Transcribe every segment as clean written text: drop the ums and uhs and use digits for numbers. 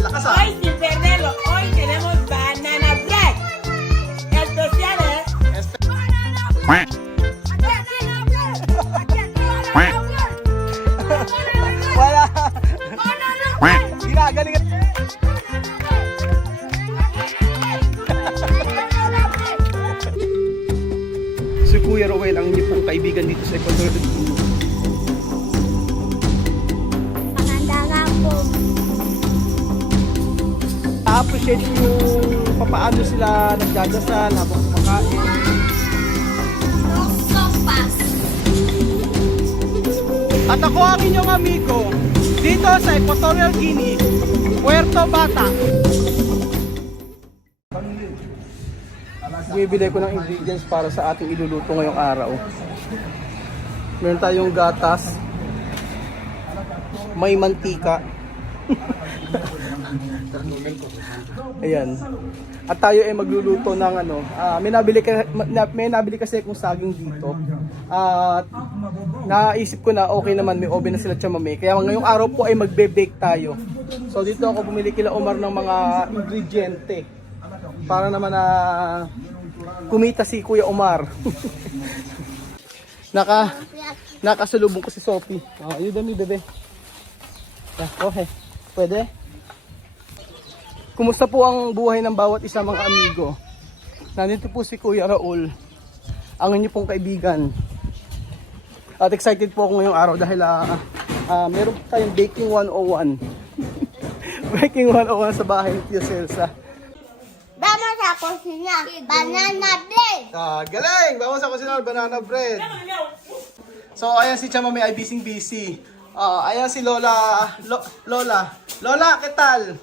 Lakas ah. Hoy, sin perderlo, hoy tenemos banana bread. Especial, ¿eh? Wala. Ginagaling. Si Kuya Rowel ang inyong pong kaibigan dito sa Ecuador. Na-appreciate yung papaano sila nagdadasal habang kumakain. At ako ang inyong amigo dito sa Equatorial Guinea, Puerto Bata. Bibili ko ng ingredients para sa ating iluluto ngayong araw. Meron tayong gatas, may mantika. Ayan. At tayo ay magluluto ng ano, may nabili kasi akong saging dito. At naisip ko na okay naman, may oven na sila chamame. Kaya ngayong araw po ay magbe-bake tayo. So dito ako bumili kila Omar ng mga ingrediente para naman na kumita si Kuya Omar. Nakasalubong ko si Sophie. Oh, you dami bebe. Okay. Pwede? Kumusta po ang buhay ng bawat isa mga amigo? Nandito po si Kuya Raul, ang inyo pong kaibigan. At excited po ako ngayong araw dahil meron po tayong Baking 101. Baking 101 sa bahay ni Tia Celsa. Vamos a cocinar banana bread. Galing! Vamos sa kusina, banana bread. So ayan si Chamame ay busy. Ayan si Lola. Lola, ¿qué tal?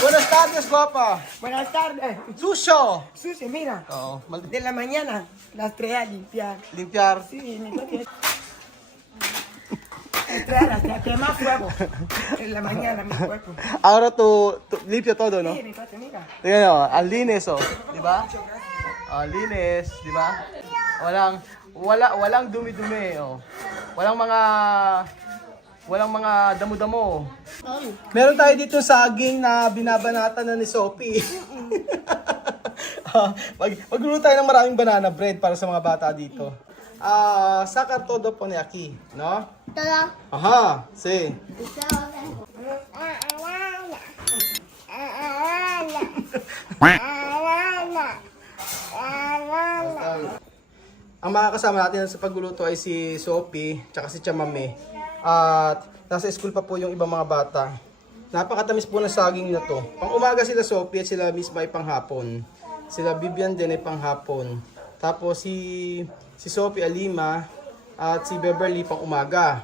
Buenas tardes, guapa. Buenas tardes. Sucio. Susi, mira. Oo, De la mañana las trae a limpiar. limpiar. Sí, mi papi. Trae, se quema fuego. En la mañana, mi cuerpo. Ahora to limpia todo, no? Sí, mi papi, mira. Tingnan nyo, ang linis, oh. Di ba? Ang linis, di ba? Walang dumi-dumi, oh. Walang mga damo-damo. Meron tayo dito saging na binabanatan na ni Sophie. Magluluto tayo ng maraming banana bread para sa mga bata dito. Sacar todo pone aquí, no? Todo. Ajá, sí. Ang mga kasama natin sa pagluluto ay si Sophie, tsaka si Chamame. At nasa school pa po yung ibang mga bata. Napakatamis po ng saging na to. Pang umaga sila Sophie at sila Miss ay panghapon. Sila Bibian din ay panghapon. Tapos si Sophie Alima at si Beverly pang umaga.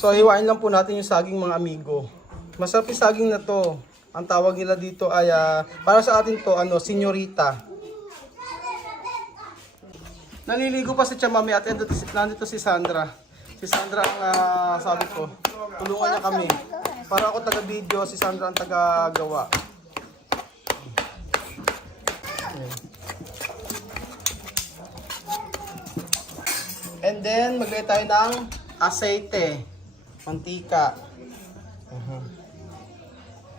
So hiwain lang po natin yung saging mga amigo. Masarap yung saging na to. Ang tawag nila dito ay para sa atin to senyorita. Naliligo pa si Chamame at nandito si Sandra. Si Sandra ang sabi ko, tulungan niya kami. Para ako taga-video, si Sandra ang taga-gawa. And then, maglagay tayo ng aceite, mantika.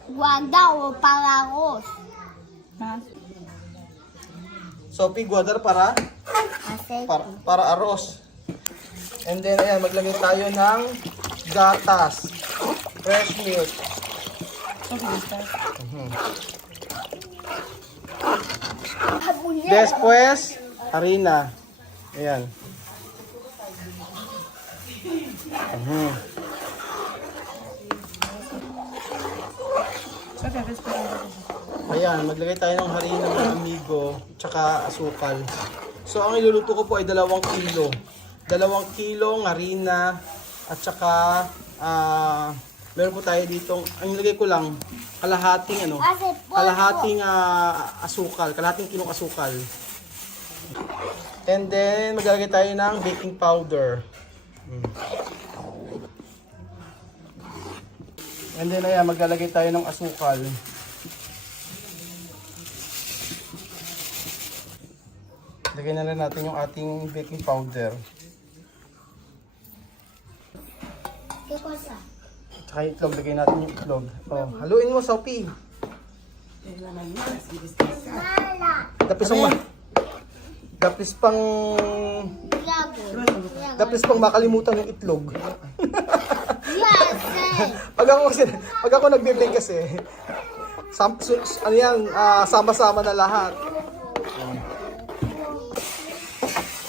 Guardado para arroz. Sophie, guadar para Aceite. para arroz. And then, ayan, maglagay tayo ng gatas. Fresh milk. Después, harina. Ayan. Ayan, maglagay tayo ng harina mga amigo, tsaka asukal. So, ang iluluto ko po ay 2 kilo. 2 kilong harina at saka meron po tayo dito, ang nilagay ko lang kalahating asukal, kalahating kilong asukal. And then maglalagay tayo ng baking powder. And then ayan, maglalagay tayo ng asukal. Lagyan na rin natin yung ating baking powder. ¿Qué cosa? Tsaka yung itlog, bigay natin yung itlog. Oh, haluin mo, Sophie. Dapis pang dapis pang makalimutan yung itlog. pag ako nagbe-bake kasi, ano yan, sama-sama na lahat.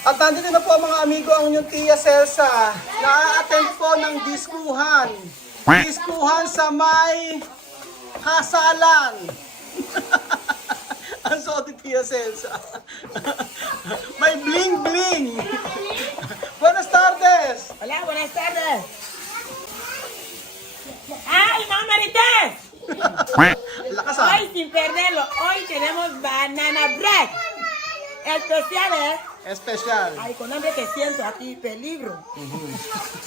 At nandito na po mga amigo ang inyong Tia Celsa. Na-attend po ng diskuhan. Diskuhan sa may hasalan. Ang suot ni Tia Celsa. May bling-bling. Buenas tardes. Hola, buenas tardes. ¡Ay, mamá Marites! Lakas ah. Hoy, sin perderlo, hoy tenemos banana bread. Especial, ¿eh? Espesyal. Ay, con hambre te siento aquí, peligro.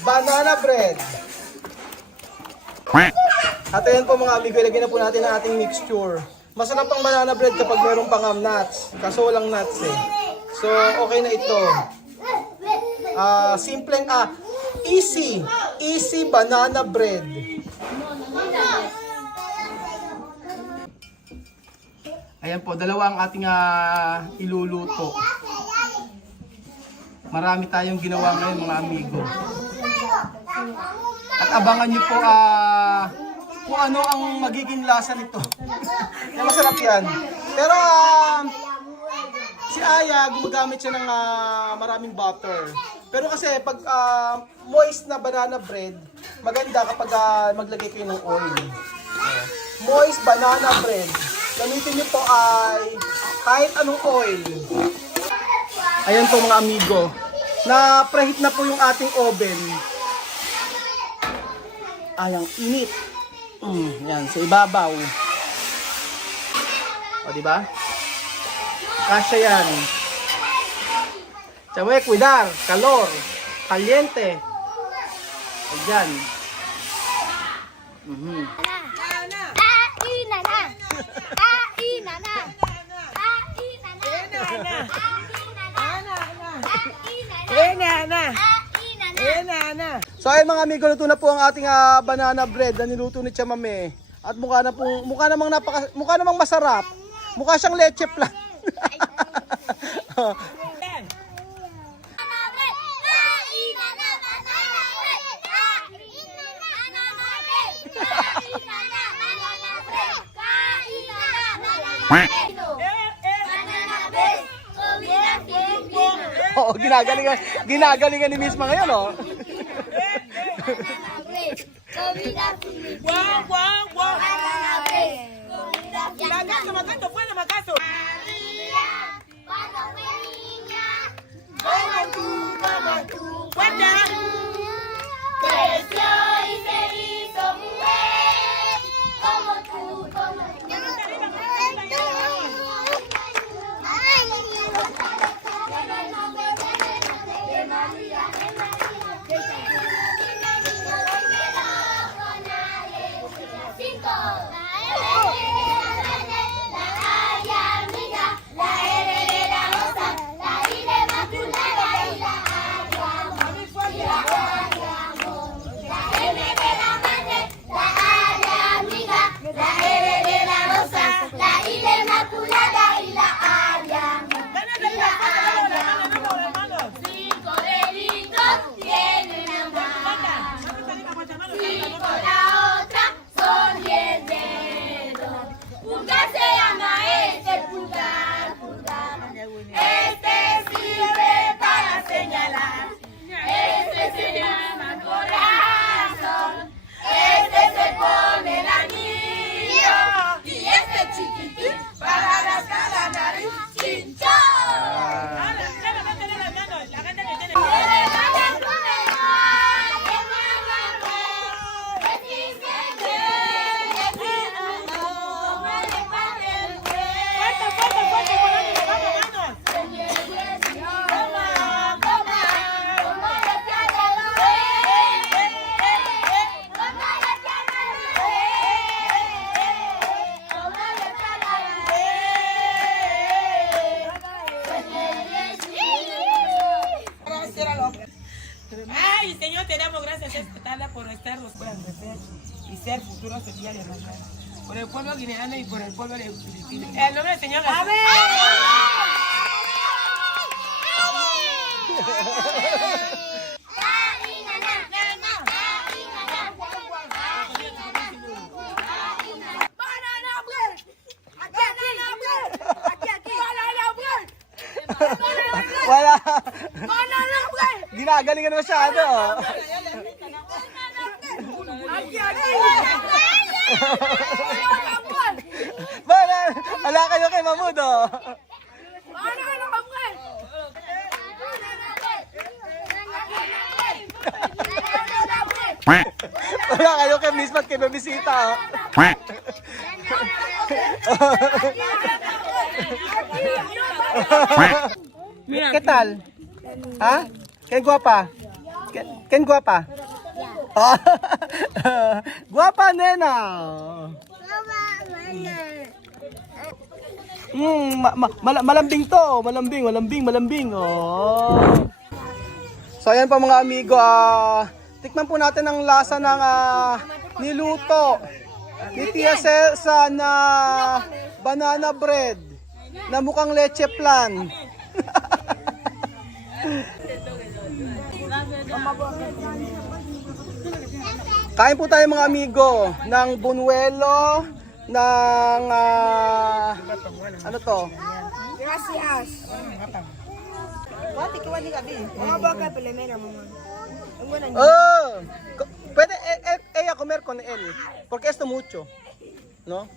Banana bread. At ayan po mga amigo, ilagay na po natin ang ating mixture. Masarap ang banana bread kapag mayroong pang nuts. Kaso walang nuts eh. So, okay na ito. Simpleng, easy. Easy banana bread. Ayan po, dalawa ang ating iluluto. Marami tayong ginawa ngayon mga amigo. At abangan nyo po kung ano ang magiging lasa nito. Kaya masarap yan. Pero si Aya, gumagamit siya ng maraming butter. Pero kasi pag moist na banana bread, maganda kapag maglagay kayo ng oil. Moist banana bread. Gamitin nyo po ay kahit anong oil. Ayan po mga amigo. Na-preheat na po yung ating oven. Ay, ang init. Yan, sa ibabaw. O, diba? Kasya yan. Sabi, cuidar, calor, caliente. Ayan. So ayun mga amigo, luto na po ang ating banana bread na niluto ni Chamame. At mukha namang masarap. Mukha siyang leche plan. Oo, ginagalingan ni Miss Ma ngayon, oh. ¡Guau, guau, guau! ¡Magazo, magazo, fuera, magazo! Como tú, ¡fuerte! Creció y se hizo mujer, como tú, como tú. La estar los puedan crecer y ser futuros sociales más grandes. Por el pueblo guineano y por el pueblo de Filipinas. En el nombre del Señor Jesús. Wala. Ginagalingan na masyado. Wala kayo kay Mamudo. Wala kayo kay Mismat kay Babisita. ¿Qué tal? ¿Ah? ¿Qué guapa? ¿Qué guapa? Guapa, nena. Malambing to. Malambing. Oh. So ayan pa mga amigo. Tikman po natin ang lasa ng niluto ni Tia Celsa na banana bread na mukhang leche plan. Kain po tayo mga amigo ng bunuelo, ng ano to? Gracias. Wati kiwali gabi. Mga baka pelemena mama. Oh, puede ella comer con él, porque esto mucho, ¿no?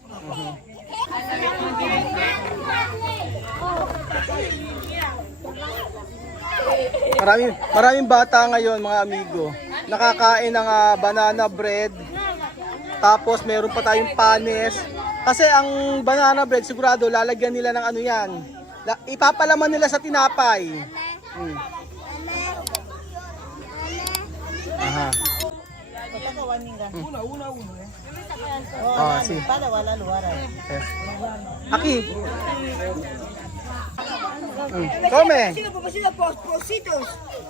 Maraming bata ngayon mga amigo. Nakakain ng banana bread. Tapos meron pa tayong panes. Kasi ang banana bread sigurado lalagyan nila ng ano yan. Ipapalaman nila sa tinapay. Aha. Ah, sí. Yes. Aquí. Come.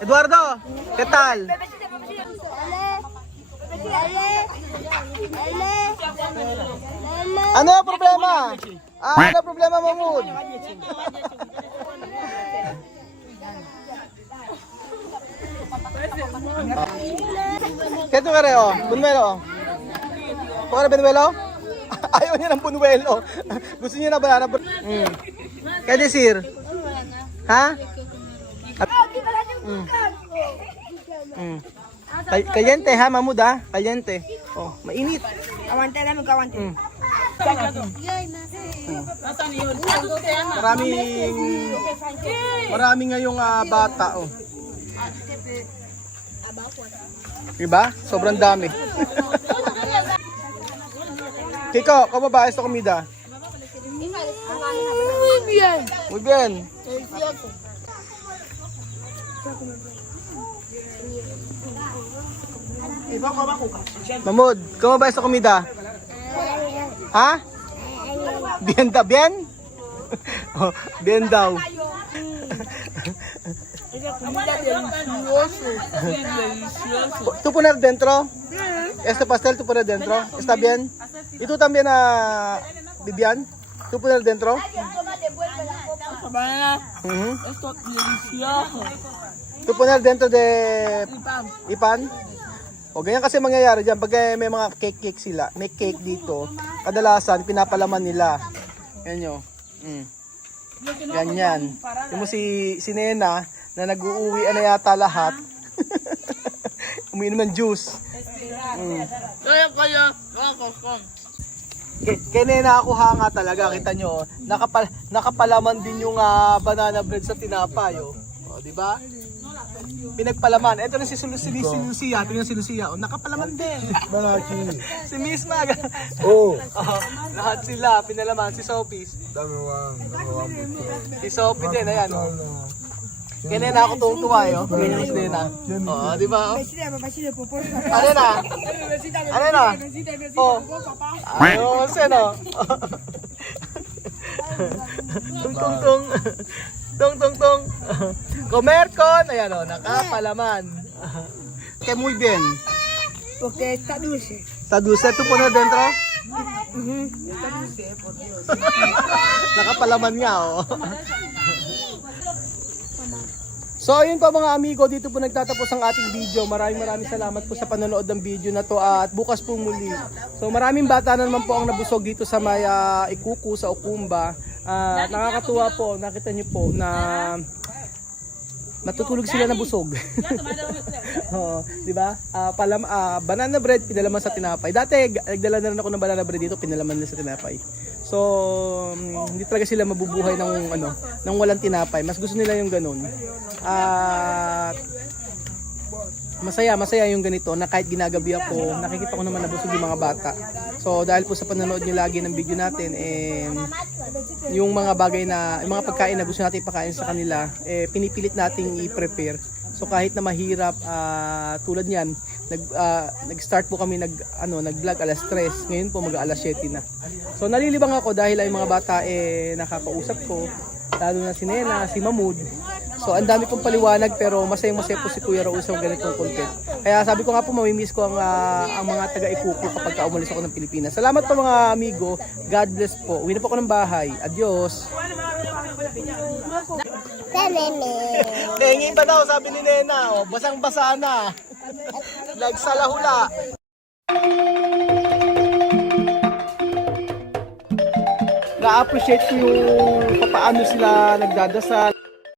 Eduardo, ¿qué tal? Ano ang problema? Ano ang problema, Mamud? ¿Qué tú quieres? Bunuelo. ¿Tú quieres bunuelo? Ayaw niya ng bunuelo. Gusto niya na banana bread. ¿Qué decir? ¿Ha? Caliente ha, Mamud ha? Caliente. Oh, mainit. Kawante namin kawante. Maraming ngayong bata oh. Diba? Sobrang dami. Kiko, ¿cómo va esta comida? Muy bien. Mamud, ¿cómo va esta comida? ¿Ha? Bien? Oh, bien daw. ¿Tú poner dentro? Este pastel tú poner dentro? ¿Está bien? ¿Y tú también, Vivian? ¿Tú poner dentro? Esto es delicioso. ¿Tú poner dentro de ipan? O ganyan kasi mangyayari dyan pag may mga cake sila, may cake dito, kadalasan pinapalaman nila. Yan nyo. Ganyan. Yung mo si Nena na nag-uuwi na yata lahat. Umiinom ng juice. Kaya Nena ako hanga talaga, kita nyo. Nakapalaman din yung banana bread sa tinapay. O, di ba? Pinagpalaman. Ito na si Lucia. Ito yung si Lucia. O, nakapalaman din. Si Miss Mag. Oh. Lahat sila. Pinalaman. Si Sophie. Dami Si Sophie din. Ayan. O. Kaya Nena ako tuwa. Kaya si Nena. O, di ba? Ano na? Ano na? O. Ayos. Ano? Tung. Tung. Comer con, ayan o, nakapalaman. Que muy bien. Porque está dulce. Está dulce. ¿Tú pones dentro? Nakapalaman nga, oh. So ayun pa mga amigo, dito po nagtatapos ang ating video. Maraming salamat po sa panonood ng video na to at bukas po muli. So maraming bata na naman po ang nabusog dito sa may Ikuku sa Okumba. Nakakatuwa po, nakita niyo po na matutulog sila na busog. Oo, di ba? Banana bread pinalaman sa tinapay. Dati nagdala na rin ako ng banana bread dito, pinalaman na sa tinapay. So, hindi talaga sila mabubuhay ng walang tinapay. Mas gusto nila yung ganun. At masaya yung ganito na kahit ginagabi ako, nakikita ko naman na busog yung mga bata. So, dahil po sa panonood niyo lagi ng video natin, yung mga bagay na, yung mga pagkain na gusto natin ipakain sa kanila, pinipilit nating i-prepare. So, kahit na mahirap, tulad niyan, nag-start po kami nag-vlog alas 3. Ngayon po mag-alas 7 na. So nalilibang ako dahil ay mga bata nakakausap ko, lalo na si Nena, si Mahmoud. So ang dami kong paliwanag pero masayang-masaya po si Kuya Raul sa ganitong content. Kaya sabi ko nga po mamimiss ko ang mga taga-Ikuku kapag umalis ako ng Pilipinas. Salamat po mga amigo. God bless po. Uwi na po ako ng bahay. Adios. Tengi pa daw sabi ni Nena. Oh, basang-basa na. Nagsalahula. Na-appreciate ko yung paano sila nagdadasal.